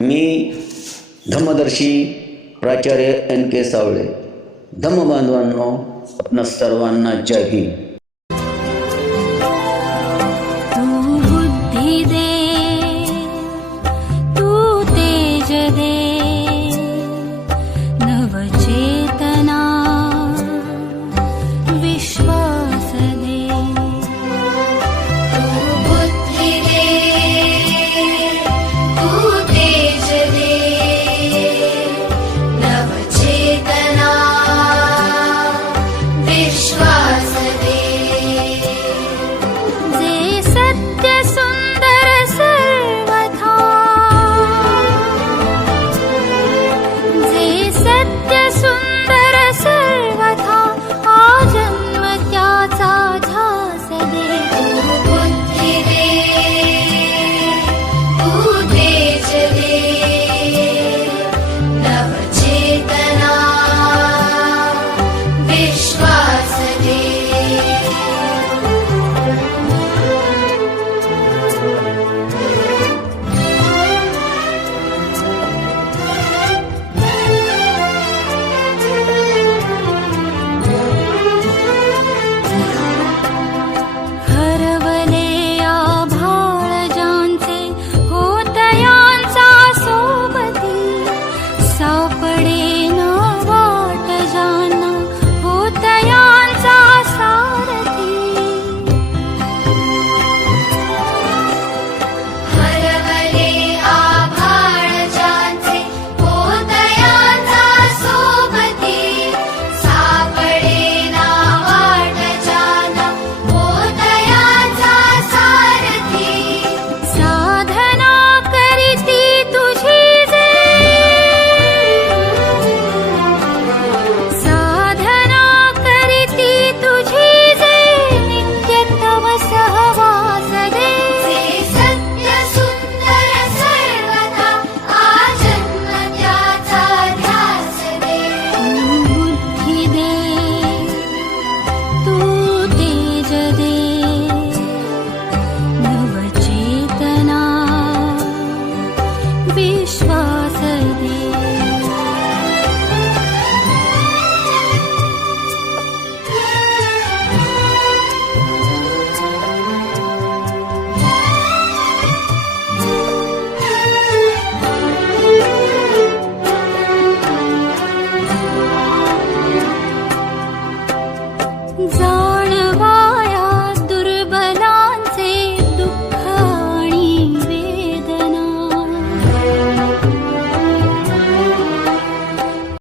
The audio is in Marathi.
मी धम्मदर्शी प्राचार्य एन के सावळे. धम्म बांधवांनो सर्वांना जय हिंद. पड़े विश्वासदे